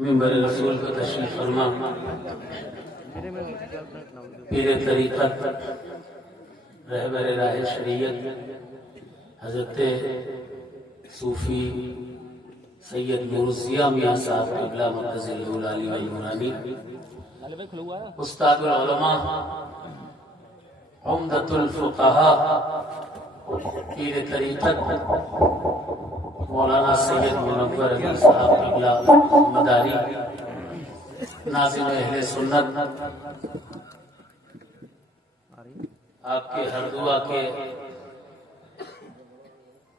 منبر رسول کو تشریف فرما پیر طریقت رہبر راہ شریعت حضرت صوفی سید نور الضیاء میاں صاحب قبلہ مرکز العلی والنورانی، استاد العلماء عمدۃ الفقہاء پیر طریقت مولانا سید منور علی صاحب قبلہ مداری، ناظم اہل سنت، آپ کے ہر دعا کے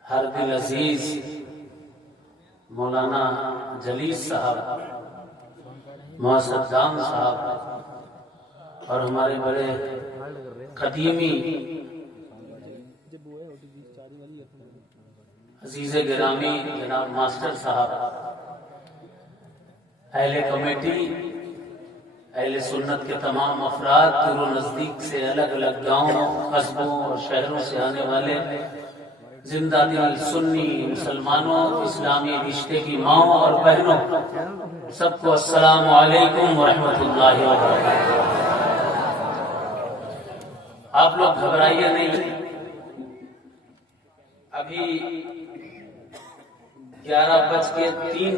ہر دل عزیز مولانا جلیس صاحب، محسن دام صاحب، اور ہمارے بڑے قدیمی عزیز گرامی جناب ماسٹر صاحب، اہل کمیٹی، اہل سنت کے تمام افراد، دور و نزدیک سے، الگ الگ گاؤں، قصبوں اور شہروں سے آنے والے زندہ دل سنی مسلمانوں، اسلامی رشتے کی ماؤں اور بہنوں، سب کو السلام علیکم ورحمۃ اللہ وبرکاتہ۔ آپ لوگ گھبرائیے نہیں، ابھی 11:03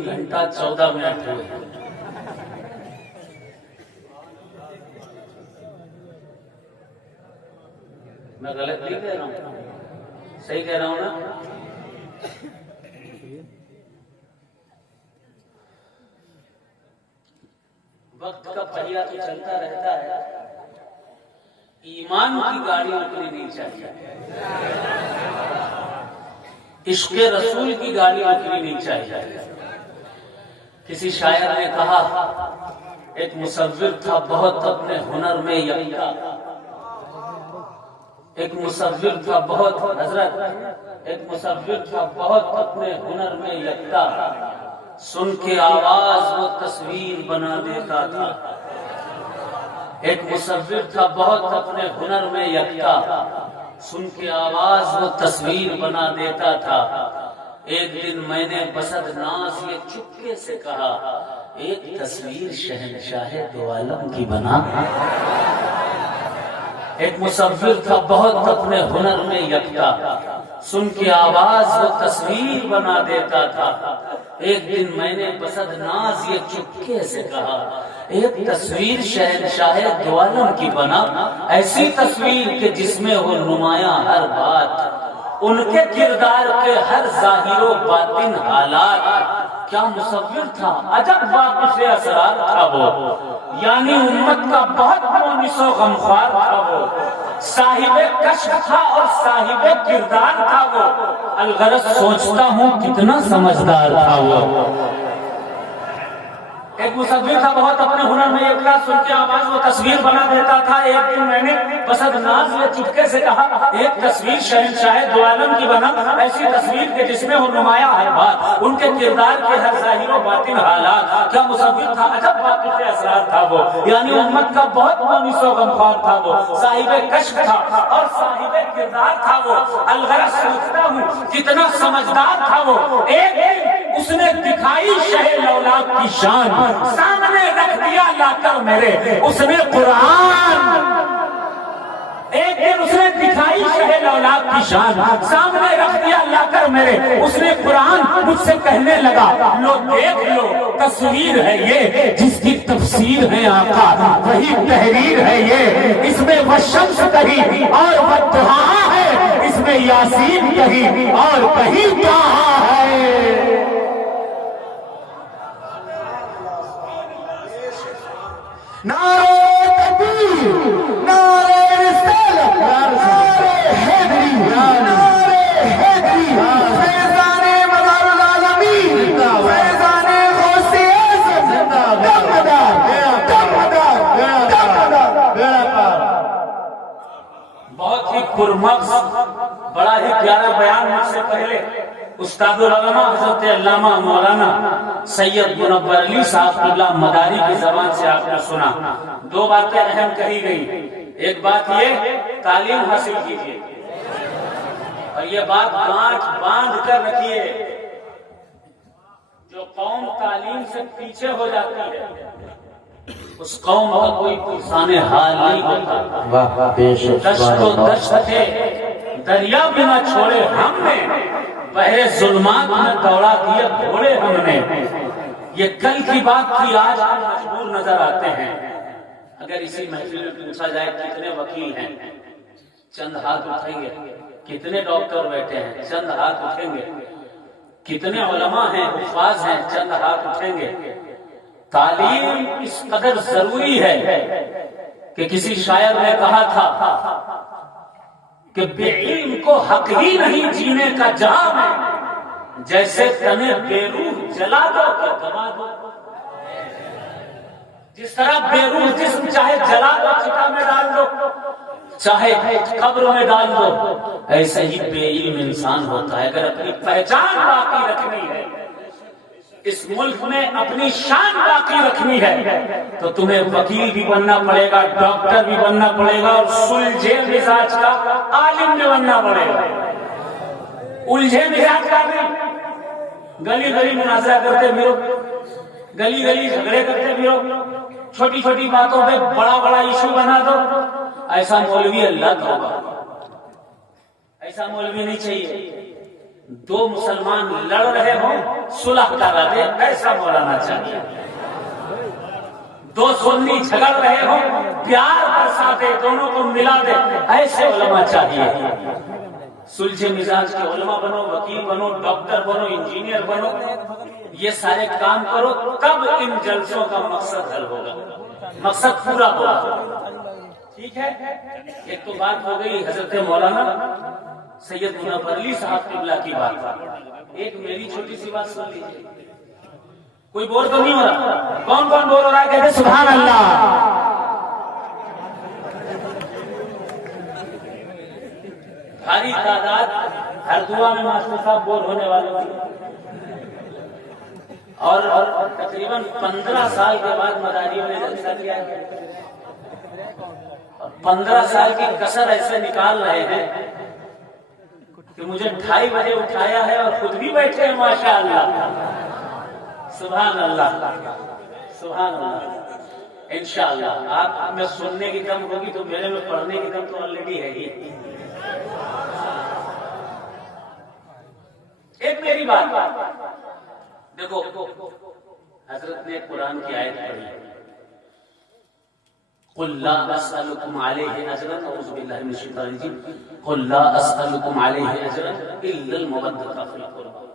ہوئے۔ میں غلط نہیں کہہ رہا ہوں، صحیح کہہ رہا ہوں نا؟ وقت کا پہیہ تو چلتا رہتا ہے، ایمان کی گاڑی رکنی نہیں چاہیے، عشق رسول کی گاڑی رکنی نہیں چاہیے۔ کسی شاعر نے کہا، ایک مصور تھا بہت اپنے ہنر میں یکتا، ایک مصور تھا بہت، حضرت، ایک مصور تھا بہت اپنے ہنر میں یکتا، سن کے آواز وہ تصویر بنا دیتا تھا۔ ایک مصور تھا بہت اپنے ہنر میں یکتا، سن کے آواز وہ تصویر بنا دیتا تھا۔ ایک دن میں نے بسد ناز یہ چپکے سے کہا، ایک تصویر شہنشاہ دو عالم کی بنا۔ ایک مصور تھا بہت اپنے ہنر میں یکتا، سن کے آواز وہ تصویر بنا دیتا تھا۔ ایک دن میں نے بسد ناز یہ چپکے سے کہا، ایک تصویر شہنشاہ دو عالم کی بنا، ایسی تصویر کہ جس میں ہو نمایاں ہر بات، ان کے کردار کے ہر ظاہر و باطن حالات۔ کیا مصور تھا، عجب واقف اسرار تھا وہ، یعنی امت کا بہت مونس و غمخوار تھا وہ، صاحب کشف تھا اور صاحب کردار تھا وہ، الغرض سوچتا ہوں کتنا سمجھدار تھا وہ۔ ایک مصور تھا بہت اپنے ہنر میں یکتا، سن کے آواز وہ تصویر بنا دیتا تھا۔ ایک دن میں نے بسد ناز یہ چپکے سے کہا، ایک تصویر شہنشاہ دو عالم کی بنا، ایسی تصویر کے جس میں ہو نمایاں ہر بات، ان کے کردار کے ہر ظاہر و باطن حالات۔ کیا مصور تھا، عجب واقف اسرار تھا وہ، یعنی امت کا بہت مونس و غمخوار تھا وہ، صاحب کشف تھا اور صاحب کردار تھا وہ، الغرض سوچتا ہوں کتنا سمجھدار تھا وہ۔ ایک دن اس نے دکھائی شہ لولاک کی شان، سامنے رکھ دیا لا کر میرے اس نے قرآن۔ ایک دن اس نے دکھائی شہ لولاک کی شان، سامنے رکھ دیا لا کر میرے اس نے قرآن۔ مجھ سے کہنے لگا، لو دیکھ لو تصویر ہے یہ جس کی تفسیر ہے آقا، وہی تحریر ہے یہ، اس میں وہ شمس کہی اور وہ دعا ہے، اس میں یاسین کہی اور کہیں کہاں ہے۔ نعرہ تکبیر، نعرہ رسالت، نعرہ حیدری، نعرہ حیدری، فیضان مدار العالمین، فیضان غوث اعظم، دمدار، دمدار، دمدار۔ بہت ہی پرمغز، بڑا ہی پیارا بیان مجھ سے پہلے استاد العلماء حضرت علامہ مولانا سید منور علی صاحب قبلہ مداری کی زبان سے آپ نے سنا۔ دو باتیں اہم کہی گئی، ایک بات یہ تعلیم حاصل کیجیے، اور یہ بات گانٹھ باندھ کر رکھیے جو قوم تعلیم سے پیچھے ہو جاتی ہے اس قوم کا کوئی پرسان حال نہیں ہوتا. دشت و دشت تھے دریا بنا چھوڑے ہم نے، بحر ظلمات میں دوڑا دیا گھوڑے ہم نے. یہ کل کی بات تھی، آج ہم مجبور نظر آتے ہیں. اگر اسی محفل میں پوچھا جائے کتنے وکیل ہیں، چند ہاتھ اٹھیں گے. کتنے ڈاکٹر بیٹھے ہیں، چند ہاتھ اٹھیں گے. کتنے علماء ہیں، حفاظ ہیں، چند ہاتھ اٹھیں گے. تعلیم اس قدر ضروری ہے کہ کسی شاعر نے کہا تھا کہ بے علم کو حق ہی نہیں جینے کا جام ہے، جیسے تنے بے روح جلا دو کہ گوا دو. جس طرح بے روح جسم چاہے جلا دو، چتا میں ڈال دو، چاہے قبر میں ڈال دو، ایسے ہی بے علم انسان ہوتا ہے. اگر اپنی پہچان باقی رکھنی ہے، اس ملک میں اپنی شان باقی رکھنی ہے، تو تمہیں وکیل بھی بننا پڑے گا، ڈاکٹر بھی بننا پڑے گا، اور سلجھے مزاج کا عالم بھی بننا پڑے گا. الجھے مزاج کا نہیں، گلی گلی مناظرہ کرتے پھرو، گلی گلی جھگڑے کرتے پھرو، چھوٹی چھوٹی باتوں پہ بڑا بڑا ایشو بنا دو. ایسا مولوی اللہ کا ہوگا، ایسا مولوی نہیں چاہیے. دو مسلمان لڑ رہے ہوں صلح کرا دے، ایسا مولانا چاہیے. دو سنی جھگڑ رہے ہوں پیار برسا دے، دونوں کو ملا دے، ایسے علماء چاہیے. سلجھے مزاج کے علماء بنو، وکیل بنو، ڈاکٹر بنو، انجینئر بنو. یہ سارے کام کرو، تب ان جلسوں کا مقصد حل ہوگا، مقصد پورا ہوگا. ٹھیک ہے. ایک تو بات ہو گئی حضرت مولانا سید منور علی صاحب قبلہ کی بات. ایک میری چھوٹی سی بات سن لیجیے. کوئی بور تو نہیں ہو رہا؟ کون کون بور ہو رہا ہے کہتے سبحان اللہ. بھاری تعداد ہر دعا میں ماسٹر صاحب بور ہونے والوں کی، اور تقریباً 15 سال کے بعد مداریوں نے جلسہ کیا ہے. 15 سال کی کسر ایسے نکال رہے ہیں کہ مجھے 2:30 بجے اٹھایا ہے اور خود بھی بیٹھے ہیں. ماشاء اللہ، سبحان اللہ، سبحان اللہ. انشاءاللہ آپ میں سننے کی دم ہوگی تو میرے میں پڑھنے کی دم تو آلریڈی ہے ہی. ایک میری بات دیکھو، حضرت نے قرآن کی آیت پڑھی، قل لا اسألكم عليه اجرا، اعوذ باللہ من الشیطان الرجیم، قل لا اسألكم عليه اجرا الا المودة في القربى.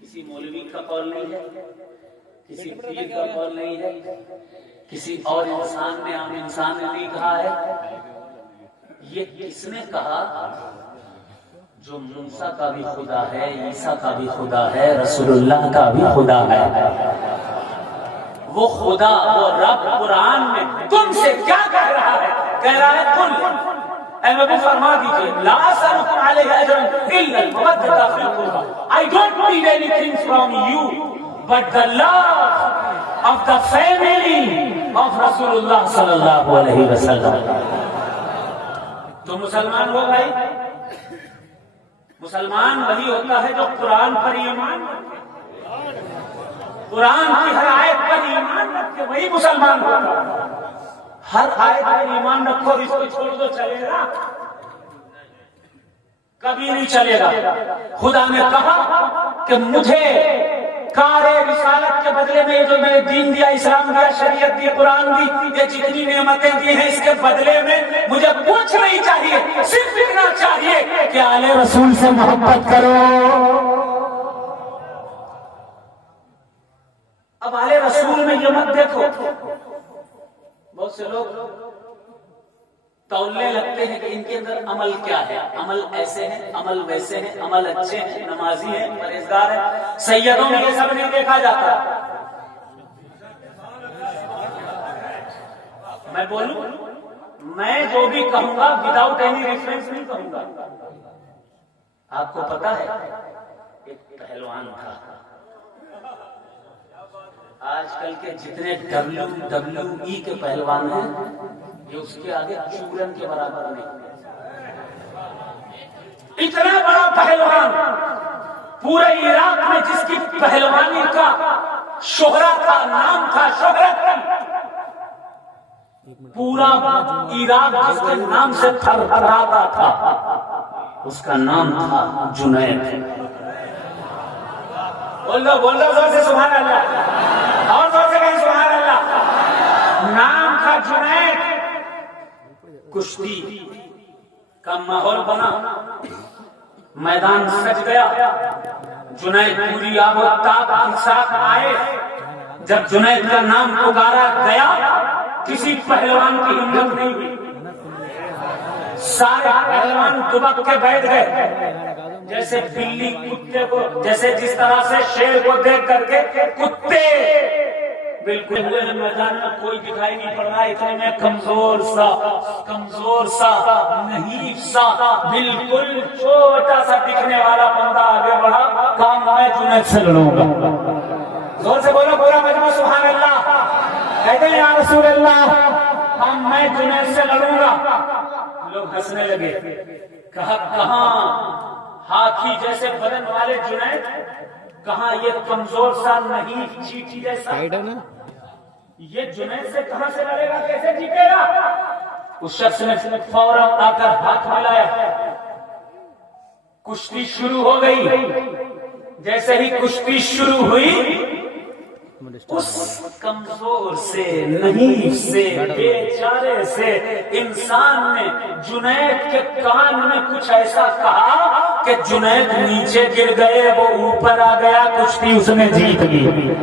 کسی مولوی کا قول نہیں ہے، کسی پیر کا قول نہیں ہے، کسی اور انسان نے، عام انسان نے نہیں کہا ہے. یہ کس نے کہا؟ جو موسیٰ کا بھی خدا ہے، عیسیٰ کا بھی خدا ہے، رسول اللہ کا بھی خدا ہے. وہ خدا، وہ رب قرآن میں تم سے کیا کہہ رہا ہے؟ کہہ رہا ہے قل، اے نبی فرما دیجئے، لا اسألکم علیہ اجرا الا المودۃ فی القربى. I don't need anything from you but the love of the family of رسول اللہ صلی اللہ علیہ وسلم. تو مسلمان ہو بھائی، مسلمان وہی ہوتا ہے جو قرآن پر ایمان رکھے، قرآن کی ہر آیت پر ایمان رکھے، وہی مسلمان ہوتا ہے. ہر آیت پر ایمان رکھو اور اس کو چھوڑ دو، چلے گا؟ کبھی نہیں چلے گا. خدا نے کہا کہ مجھے کار رسالت کے بدلے میں یہ جو میں نے دین دیا، اسلام دیا، شریعت دی، قرآن دی، یہ جتنی نعمتیں دی ہیں، اس کے بدلے میں مجھے کچھ نہیں چاہیے، صرف اتنا چاہیے کہ آل رسول سے محبت کرو. اب آل رسول میں یہ مت دیکھو، بہت سے لوگ تولنے لگتے ہیں کہ ان کے اندر عمل کیا ہے، عمل ایسے ہیں، عمل ویسے ہیں، عمل اچھے ہیں، نمازی ہیں، پرہیزگار ہیں. سیدوں میں یہ سب نہیں دیکھا جاتا. میں بولوں، میں جو بھی کہوں گا وداؤٹ اینی ریفرنس نہیں کہوں گا. آپ کو پتا ہے ایک پہلوان تھا، آج کل کے جتنے WWE کے پہلوان ہیں یہ اس کے آگے چورن کے برابر نہیں. اتنا بڑا پہلوان پورے عراق میں جس کی پہلوانی کا شہرت تھا، نام تھا، شہرت تھی، پورا عراق جس کے نام سے تھرتھراتا تھا، اس کا نام تھا جنید۔ بولو زور سے سبحان اللہ، اور زور سے کہیں سبحان اللہ۔ نام تھا جنید۔ کشتی کا ماحول بنا، میدان سج گیا، جنید پوری آب و تاب کے ساتھ آئے۔ جب جنید کا نام پکارا گیا، کسی پہلوان کی ہمت نہیں ہوئی، سارے پہلوان دبک کے بیٹھ گئے، جیسے بلی کتے کو، جیسے جس طرح سے شیر کو دیکھ کر کے کتے بالکل ہوئے ہیں میدان میں، کوئی دکھائی نہیں پڑ رہا، اتنے میں کمزور سا نحیف سا بالکل چھوٹا سا دکھنے والا بندہ آگے بڑھا، کہا میں جنید سے لڑوں گا۔ زور سے بولو پورا مجمع سبحان اللہ، کہتے ہیں یا رسول اللہ ہم میں جنید سے لڑوں گا۔ لوگ ہنسنے لگے، کہا کہاں ہاتھی جیسے بدن والے جنید، کہاں یہ کمزور سا نہیں چیٹی جیسا، یہ جنید سے کہاں سے لڑے گا، کیسے جیتے گا؟ اس شخص نے فوراً آ کر ہاتھ ملایا، کشتی شروع ہو گئی۔ جیسے ہی کشتی شروع ہوئی، اس کمزور سے نحیف سے بیچارے سے انسان نے جنید کے کان میں کچھ ایسا کہا کہ جنید نیچے گر گئے، وہ اوپر آ گیا، کشتی اس نے جیت لی۔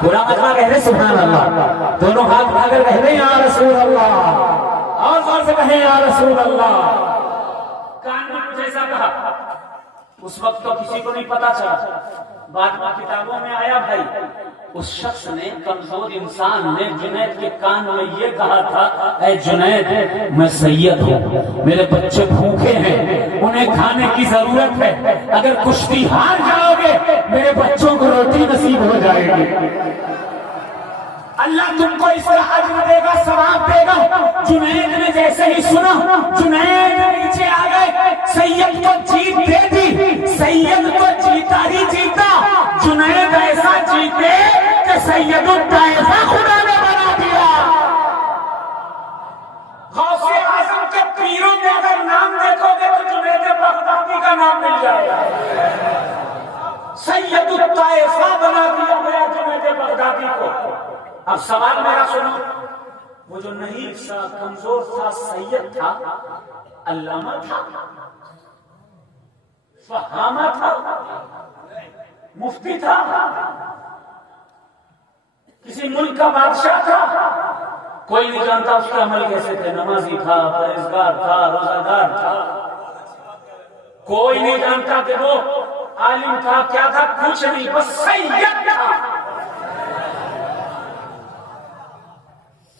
پورا مجمع کہہ رہے سبحان اللہ، دونوں ہاتھ اٹھا کر کہہ رہے یا رسول اللہ، اور زور سے کہیں یا رسول اللہ۔ کان میں کچھ ایسا کہا، اس وقت تو کسی کو نہیں پتا چلا، بعد میں کتابوں میں آیا بھائی، اس شخص نے، کمزور انسان نے جنید کے کان میں یہ کہا تھا، اے جنید میں سید ہوں، میرے بچے بھوکے ہیں، انہیں کھانے کی ضرورت ہے، اگر کشتی ہار جاؤ گے میرے بچوں کو روٹی نصیب ہو جائے گی، اللہ تم کو اس کا اجر دے گا، ثواب دے گا۔ جنید نے جیسے ہی سنا، جنید نیچے آ گئے، سید کو جیت دے دی، سید کو جیتا ہی جیتا، جنید ایسا جیتے کہ سید الطائفہ خدا نے بنا دیا۔ غوث اعظم کے پیروں میں اگر نام دیکھو گے تو جنید بغدادی کا نام مل جائے گا، سید الطائفہ بنا دیا گیا جنید بغدادی کو۔ اب سوال میرا سنو، وہ جو نہیں سا کمزور تھا سید تھا، علامہ تھا، فہامہ تھا، مفتی تھا، کسی ملک کا بادشاہ تھا؟ کوئی نہیں جانتا اس کے عمل کیسے تھے، نمازی تھا، پرہیزگار تھا، روزہ دار تھا، کوئی نہیں جانتا کہ وہ عالم تھا، کیا تھا، کچھ نہیں، بس سید تھا،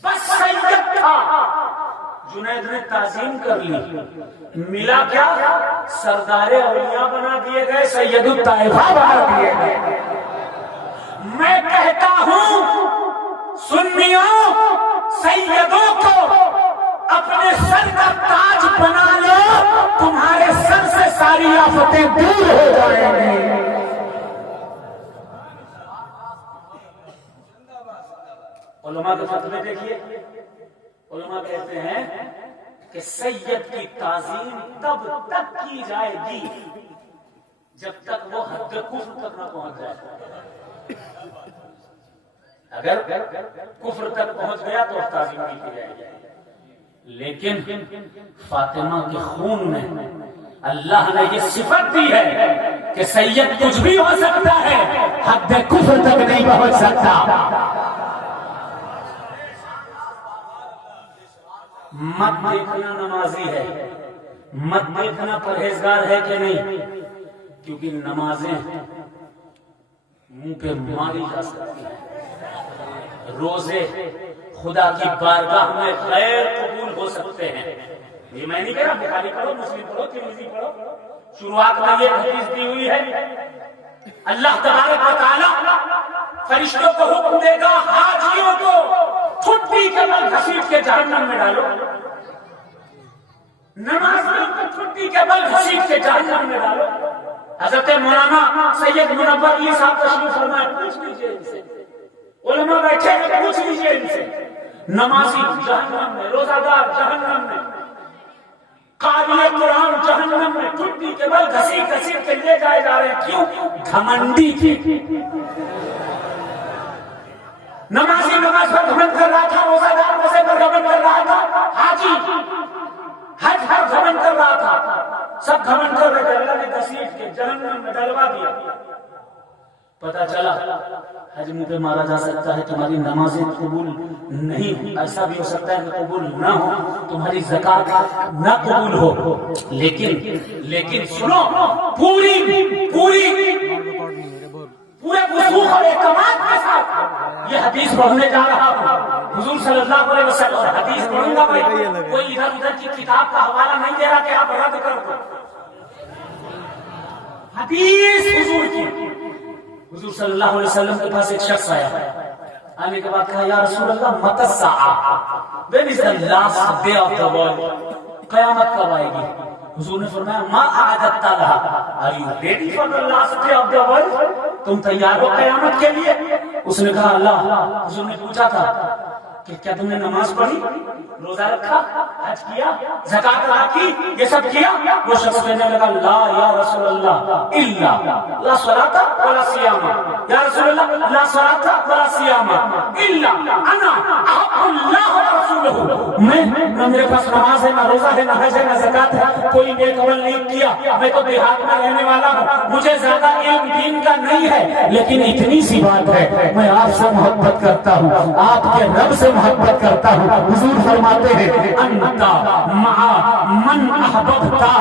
بس سید تھا۔ جنید نے تعظیم کر لی، ملا کیا؟ سردار اولیاء بنا دیے گئے، سید الطائفہ بنا دیے گئے۔ میں کہتا ہوں سنیوں، سیدوں کو اپنے سر کا تاج بنا لو، تمہارے سر سے ساری آفتیں دور ہو جائیں گی۔ علماء کے فتوے دیکھیے، علماء کہتے ہیں کہ سید کی تعظیم تب تک کی جائے گی جب تک وہ حد کفر تک نہ پہنچ جائے۔ اگر کفر تک پہنچ گیا تو تعظیم نہیں کی جائے گی، لیکن فاطمہ کے خون میں اللہ نے یہ صفت دی ہے کہ سید کچھ بھی ہو سکتا ہے، حد کفر تک نہیں پہنچ سکتا۔ مت دیکھنا نمازی ہے، مت دیکھنا پرہیزگار ہے کہ نہیں، کیونکہ نمازیں منہ پہ ماری جا سکتی ہیں، روزے خدا کی بارگاہ میں غیر قبول ہو سکتے ہیں۔ یہ میں نہیں کہہ رہا، بخاری پڑھو، مسلم پڑھو، ترمذی پڑھو، شروعات میں یہ حدیث دی ہوئی ہے، اللہ تبارک و تعالی فرشتوں کو حکم دے گا حاجیوں کو چھٹی کے بل گھسیٹ کے جہنم میں ڈالو، نمازیوں کو چھٹی کے بل گھسیٹ کے جہنم میں ڈالو، حضرت مولانا سید منور علی صاحب تشریف فرمائے، پوچھ لیجیے ان سے، علماء بیٹھے ہیں، پوچھ لیجیے ان سے، نمازی جہنم میں، روزہ دار جہنم میں، قاری قرآن جہنم میں، ٹٹی کے بل گھسیٹ گھسیٹ کے لے جائے جا رہے ہیں، کیوں؟ گھمنڈی تھی۔ نمازی نماز پر گھمنڈ کر رہا تھا، روزہ دار روزے پر گھمنڈ کر رہا تھا، حاجی حج پر گھمنڈ کر رہا تھا، سب گھمنڈ کر رہے، اللہ نے گھسیٹ کے جہنم میں ڈلوا دیا۔ پتا چلا حج منہ پہ مارا جا سکتا ہے، تمہاری نمازیں قبول نہیں، ایسا بھی ہو سکتا ہے کہ قبول نہ ہو، تمہاری زکات نہ قبول ہو، لیکن سنو، پورے وضوح اور اعتماد کے ساتھ یہ حدیث پڑھنے جا رہا ہوں، حضور صلی اللہ علیہ وسلم حدیث پڑھوں گا، کوئی ادھر ادھر کی کتاب کا حوالہ نہیں دے رہا کہ آپ رد کر دو، حدیث حضور کی۔ حضور صلی اللہ علیہ وسلم کے پاس ایک شخص آیا، آنے کے بعد کہا یا رسول اللہ متی الساعہ، when is the last day of the world، قیامت کب آئے گی؟ حضور نے فرمایا ما اعددت لها، are you ready for the last day of the world، تم تیار ہو قیامت کے لیے؟ اس نے کہا اللہ۔ حضور نے پوچھا تھا کہ کیا تم نے نماز پڑھی، روزہ رکھا، حج کیا، زکات ادا کی، یہ سب کیا؟ وہ شخص کہنے لگا لا یا رسول اللہ الا لا صلاۃ ولا صیام، یا رسول اللہ لا صلاۃ ولا صیام الا انا احب اللہ ورسولہ، میں میرے پاس نماز ہے، نہ روزہ ہے، نہ حج ہے، نہ زکات ہے، کوئی نیک عمل نہیں کیا، میں تو دیہات میں رہنے والا ہوں، مجھے زیادہ علم دین کا نہیں ہے، لیکن اتنی سی بات ہے میں آپ سے محبت کرتا ہوں، آپ کے رب سے محبت کرتا ہوں۔ حضور فرماتے ہیں انتا مع من احببتا،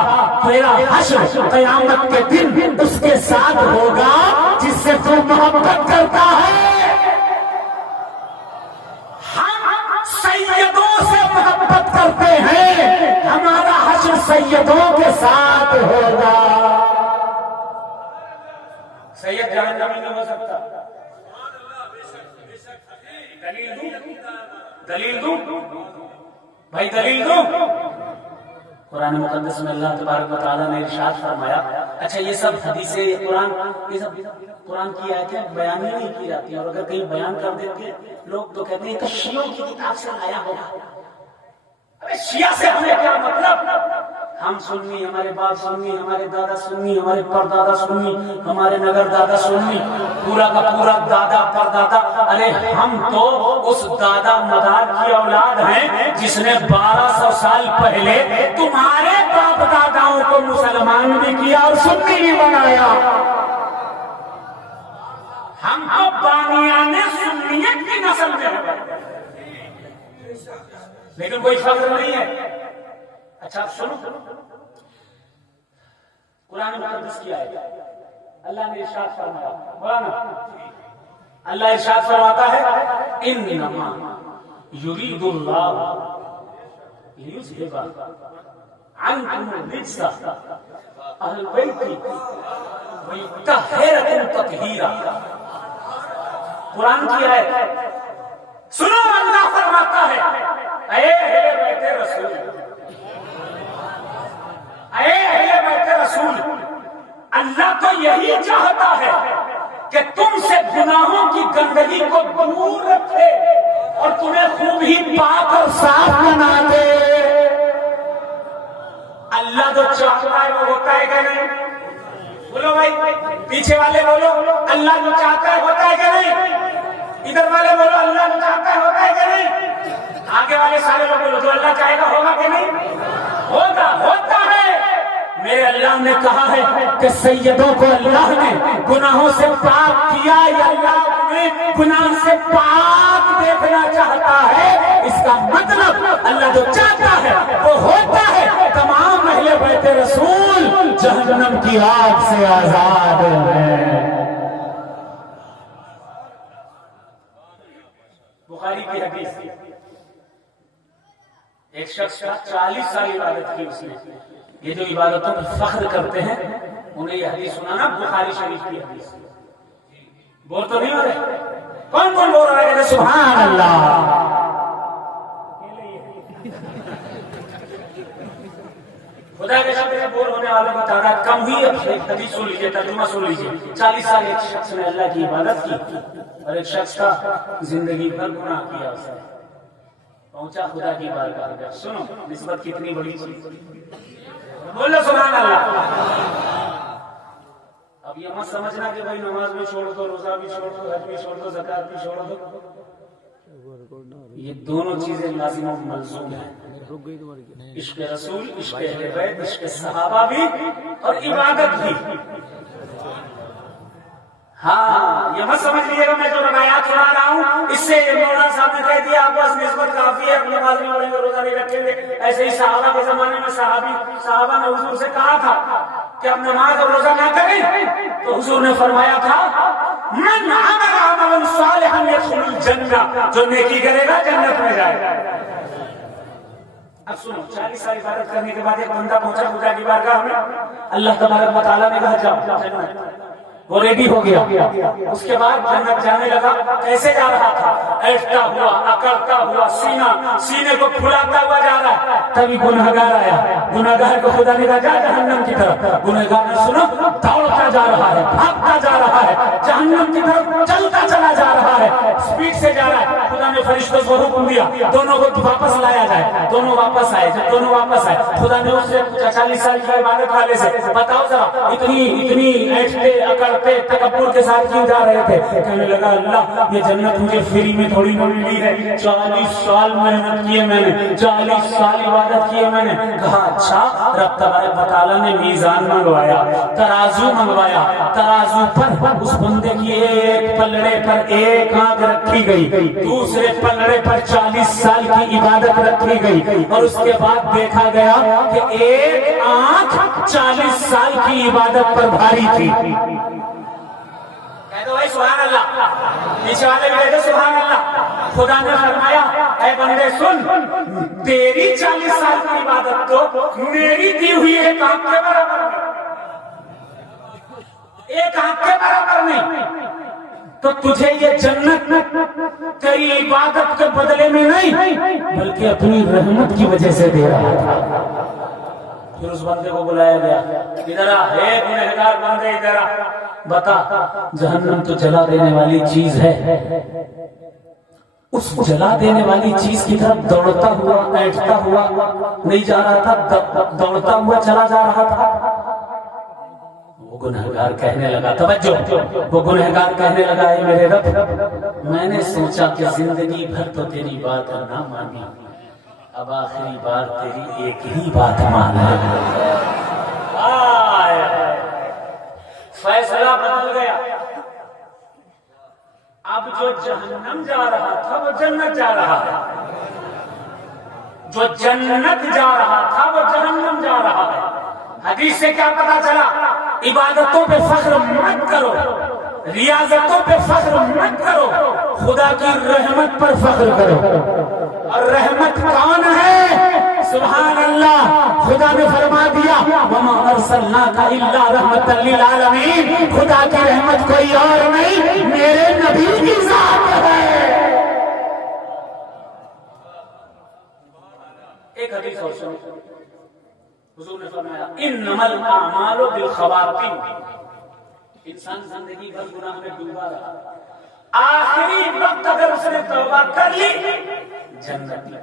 تیرا حشر قیامت کے دن اس کے ساتھ ہوگا جس سے تو محبت کرتا ہے۔ ہم سیدوں سے محبت کرتے ہیں، ہمارا حشر سیدوں کے ساتھ ہوگا۔ سید جہنمی نہیں ہو سکتا، دلیل دوں بھائی، دلیل دوں۔ قرآن مقدس میں اللہ تبارک و تعالیٰ نے ارشاد فرمایا، اچھا یہ سب حدیث قرآن، یہ سب قرآن کی آیتیں بیان ہی نہیں کی جاتی ہیں، اور اگر کہیں بیان کر دیتے لوگ تو کہتے ہیں کہ شیعوں کی کتاب سے آیا ہوگا۔ ارے شیعہ سے ہمیں کیا مطلب؟ ہم سنی، ہمارے باپ سنی، ہمارے دادا سنی، ہمارے پردادا سنی، ہمارے نگر دادا سنی، پورا کا پورا دادا پردادا۔ ارے ہم تو اس دادا مدار کی اولاد ہیں جس نے 1200 سال پہلے تمہارے باپ داداؤں کو مسلمان بھی کیا اور سنی بھی بنایا۔ ہم تو بانیان سنیت کی نسل میں ہیں، لیکن کوئی فخر نہیں ہے۔ اچھا سنو، قرآن مقدس کی آیت، اللہ نے ارشاد فرمایا، مولانا اللہ ارشاد فرماتا ہے انما یرید اللہ لیذھب عنکم الرجس اہل البیت ویطہرکم تطہیرا۔ قرآن کی آیت سنو، اللہ فرماتا ہے اے اہل بیت رسول، اے اہل بیت رسول، اللہ تو یہی چاہتا ہے کہ تم سے گناہوں کی گندگی کو دور رکھے اور تمہیں خوب ہی پاک اور صاف بنا دے۔ اللہ جو چاہتا ہے وہ ہوتا ہے کہ نہیں؟ بولو بھائی، پیچھے والے بولو اللہ جو چاہتا ہے ہوتا ہے کہ نہیں؟ ادھر والے بولو اللہ جو چاہتا ہے ہوتا ہے کہ نہیں؟ آگے والے سارے لوگ بولو جو اللہ چاہے گا ہوگا کہ نہیں؟ ہوتا ہے۔ میرے اللہ نے کہا ہے کہ سیدوں کو اللہ نے گناہوں سے پاک کیا، یا اللہ نے گناہ سے پاک دیکھنا چاہتا ہے، اس کا مطلب اللہ جو چاہتا ہے وہ ہوتا ہے۔ تمام اہل بیت رسول جہنم کی آگ سے آزاد ہیں۔ بخاری کی حدیث، ایک شخص 40 سال عبادت کی اس نے، یہ جو عبادتوں پر فخر کرتے ہیں انہیں یہ حدیث سنانا، بخاری شریف کی حدیث۔ بول تو نہیں ہو رہے؟ کون کون بول رہا ہے سبحان اللہ؟ خدا کے شکر سے بور ہونے والوں کی تعداد کم ہوئی. اب حدیث سن لیجیے, ترجمہ سن لیجیے. 40 سال ایک شخص نے اللہ کی عبادت کی اور ایک شخص کا زندگی بھر گناہ کیا, اس نے پہنچا خدا کی بارگاہ میں. سنو نسبت کتنی بڑی چیز, بولو سبحان اللہ. اب یہ مت سمجھنا کہ بھائی نماز بھی چھوڑ دو, روزہ بھی چھوڑ دو, حج بھی چھوڑ دو, زکات بھی چھوڑ دو. یہ دونوں چیزیں لازم و ملزوم ہیں. عشق رسول, عشق اہل بیت, عشق صحابہ بھی اور عبادت بھی. ہاں یہ مت سمجھ لیجیے گا میں جو روایات سنا رہا ہوں اس سے مولانا صاحب نے کہہ دیا آپ بس نسبت کافی ہے, نماز نہیں پڑھیں گے, روزہ نہیں رکھیں گے. ایسے ہی صحابہ کے زمانے میں صحابہ نے حضور سے کہا تھا کہ اب نماز اور روزہ نہ کریں, تو حضور نے فرمایا تھا من عمل عملا صالحا يدخل الجنہ, جو نیکی کرے گا جنت میں جائے گا. اب سنو 40 سال عبادت کرنے کے بعد ایک بندہ پہنچا خدا کی بارگاہ میں. اللہ تبارک و تعالیٰ نے کہا جاؤ, وہ ریڈی ہو گیا. اس کے بعد جنت جانے لگا. کیسے جا رہا تھا؟ ایٹتا ہوا, اکڑتا ہوا, سینے کو پھلاتا ہوا جا رہا ہے. تبھی گنہگار آیا. گنہگار کو خدا نے کہا جا جہنم کی طرف. گنہگار نے سنو دوڑتا جا رہا ہے, بھاگتا جا رہا ہے, جہنم کی طرف چلتا چلا جا رہا ہے, اسپیڈ سے جا رہا ہے. خدا نے فرشتوں کو حکم دیا دونوں کو واپس لایا جائے. دونوں واپس آئے. جب دونوں واپس آئے خدا نے اس سے پوچھا 40 سال کی عبادت والے سے بتاؤ ذرا اتنی ایٹتے اکڑتے تکبر کے ساتھ کیوں جا رہے تھے؟ کہنے لگا اللہ یہ جنت مجھے فری میں تھوڑی نہ ملی ہے. 40 سال محنت کیے میں نے, 40 سال عبادت کیے میں نے. کہا اچھا. رب تبارک و تعالیٰ نے میزان منگوایا, ترازو منگوایا. ترازو پر اس بندے کی ایک پلڑے پر ایک آنکھ رکھی گئی, دوسرے پلڑے پر 40 سال کی عبادت رکھی گئی, اور اس کے بعد دیکھا گیا کہ ایک آنکھ 40 سال کی عبادت پر بھاری تھی. کہہ دو بھائی سبحان اللہ. پیچھے والے کہہ دو سبحان اللہ. خدا نے فرمایا اے بندے سن, تیری 40 سال کی عبادت تو میری دی ہوئی ایک آنکھ کے برابر نہیں, ایک آنکھ کے برابر نہیں. تو تجھے یہ جنت تیری عبادت کے بدلے میں نہیں بلکہ اپنی رحمت کی وجہ سے دے رہا تھا. پھر اس بندے کو بلایا گیا, ادھر آ, ہے گنہگار بندے ادھر آ, بتا جہنم تو جلا دینے والی چیز ہے, اس جلا دینے والی چیز کی طرف دوڑتا ہوا ایٹتا ہوا نہیں جا رہا تھا, دوڑتا ہوا چلا جا رہا تھا. وہ گنہگار کہنے لگا, توجہ, وہ گنہگار کہنے لگا اے میرے رب میں نے سوچا کہ زندگی بھر تو تیری بات نہ مانی, اب آخری بار تیری ایک ہی بات مانا. فیصلہ بدل گیا. اب جو جہنم جا رہا تھا وہ جنت جا رہا ہے, جو جنت جا رہا تھا وہ جہنم جا رہا ہے. حدیث سے کیا پتا چلا؟ عبادتوں پہ فخر مت کرو, ریاضتوں پہ فخر مت کرو, خدا کی رحمت پر فخر کرو. اور رحمت کون ہے؟ سبحان اللہ. خدا نے فرما دیا وما ارسلناک الا رحمتا للعالمین, خدا کی رحمت کوئی اور نہیں میرے نبی کی ذات ہے. ایک حدیث اور سنو, حضور نے فرمایا انما الاعمال بالخواتیم, انسان زندگی بھر گناہ میں ڈوبا رہا, آخری وقت اگر اس نے توبہ کر لی جنت.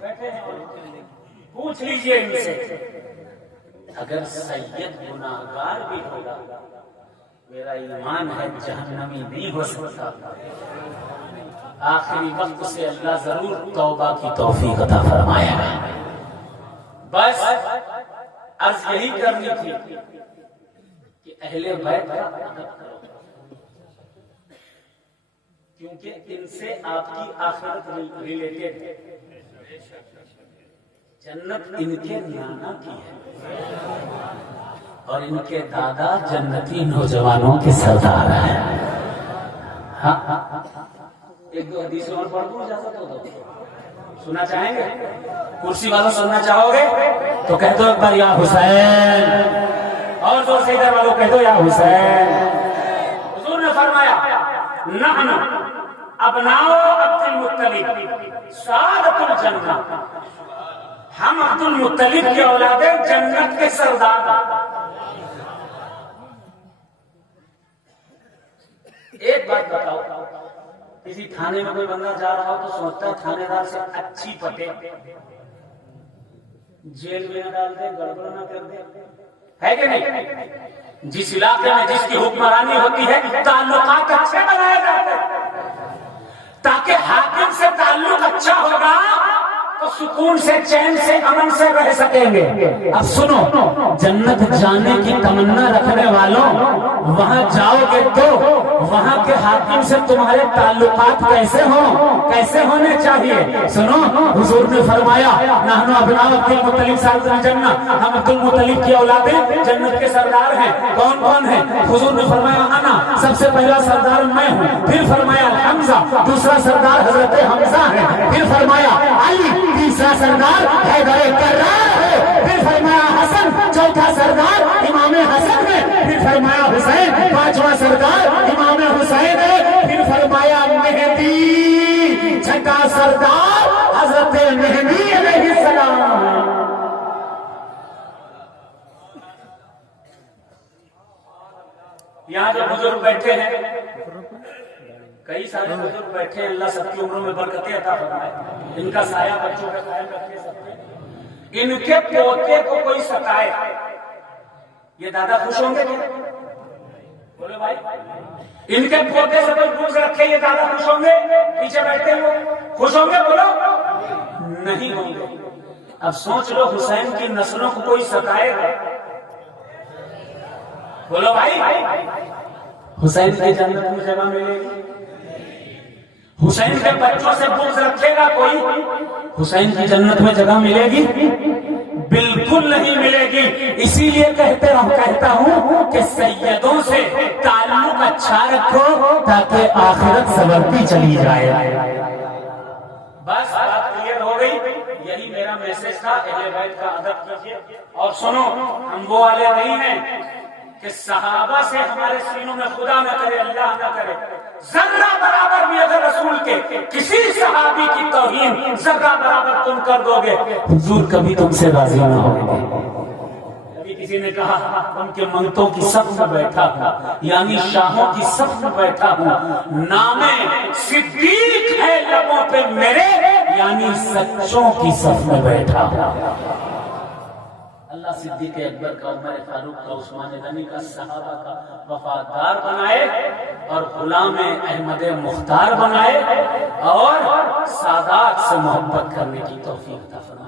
بیٹھے ہیں پوچھ لیجئے ان سے, اگر سید گناہگار بھی ہوگا میرا ایمان ہے جہنمی نہیں ہو سکتا. آخری وقت سے اللہ ضرور توبہ کی توفیق عطا فرمائے گا. بس عرض یہی کرنی تھی کہ اہل بیت کا ادب کرو, کیونکہ ان سے آپ کی آخرت ریلیٹڈ ہے. جنت ان کے نانا کی ہے اور ان کے دادا جنتی نوجوانوں کے سردار ہیں. ہاں ایک دو حدیثیں اور پڑھ دوں, اجازت ہو تو سننا چاہیں گے؟ کرسی والوں سننا چاہو گے تو کہہ دو ایک بار یا حسین, اور زور سے ادھر والوں کہہ دو یا حسین. حضور نے فرمایا نحن ابناء عبد المطلب سعادت الجنہ, ہم عبد المطلب کے اولاد ہیں، جنت کے سردار۔ ایک بات بتاؤ، کسی تھانے میں کوئی بندہ جا رہا ہو تو سوچتا ہے تھانے دار سے اچھی پٹے، جیل میں نہ ڈال دے، گڑبڑ نہ کر دے، ہے کہ نہیں؟ جس علاقے میں جس کی حکمرانی ہوتی ہے تعلقات اچھے بنائے جاتے ہیں، تاکہ حاکم سے تعلق اچھا ہوگا تو سکون سے، چین سے، امن سے رہ سکیں گے۔ اب سنو، جنت جانے کی تمنا رکھنے والوں، وہاں جاؤ گے تو وہاں کے حاکم سے تمہارے تعلقات کیسے ہوں، کیسے ہونے چاہیے؟ سنو، حضور نے فرمایا نحن ابناء عبد المطلب صاحب الجنہ، ہم عبد المطلب کی اولادیں جنت کے سردار ہیں۔ کون کون ہیں؟ حضور نے فرمایا انا، سب سے پہلا سردار میں ہوں، پھر فرمایا حمزہ، دوسرا سردار حضرت حمزہ ہے، پھر فرمایا علی، تیسرا سردار حیدر کرار ہے، پھر فرمایا حسن، چوتھا سردار امام حسن ہے، پھر فرمایا حسین، پانچواں سردار امام حسین ہے، پھر فرمایا مہدی، چھٹا سردار حضرت مہدی علیہ السلام۔ یہاں جو بزرگ بیٹھے ہیں، کئی سارے بزرگ بیٹھے ہیں، اللہ سب کی عمروں میں برکتیں عطا فرمائے، ان کا سایہ بچوں کا قائم رکھے سب کے۔ ان کے پوتے کو کوئی ستائے، یہ دادا خوش ہوں گے کیا؟ بولے بھائی، ان کے پوتے سے کوئی بغض رکھے، یہ دادا خوش ہوں گے؟ پیچھے بیٹھے ہو خوش ہوں گے؟ بولو نہیں ہوں گے۔ اب سوچ لو، حسین کی نسلوں کو کوئی ستائے گا؟ بولو بھائی، حسین کی جنت میں جگہ ملے گی؟ حسین کے بچوں سے بغض رکھے گا کوئی؟ حسین کی جنت میں جگہ ملے گی؟ بالکل نہیں ملے گی۔ اسی لیے کہتا ہوں کہ سیدوں سے تعلق اچھا رکھو تاکہ آخرت سنورتی چلی جائے۔ بس بات کلیئر ہو گئی، یہی میرا میسج تھا۔ اہل بیت کا ادب کیجیے اور سنو، ہم وہ والے نہیں ہیں کہ صحابہ سے ہمارے سینوں میں خدا نہ کرے، اللہ نہ کرے، ذرہ برابر بھی اگر رسول کے کسی صحابی کی توہین ذرہ برابر تم کر دو گے، حضور کبھی تم سے راضی نہ ہوں گے۔ کبھی کسی نے کہا ان کے منگتوں کی صف میں بیٹھا ہوں، یعنی شاہوں کی صف میں بیٹھا ہوں، نام صدیق ہے لبوں پہ میرے، یعنی سچوں کی صف میں بیٹھا ہوں۔ اللہ صدیق اکبر کا، عمر فاروق کا، عثمان غنی کا، صحابہ کا وفادار بنائے اور غلام احمد مختار بنائے اور سادات سے محبت کرنے کی توفیق عطا فرمائے۔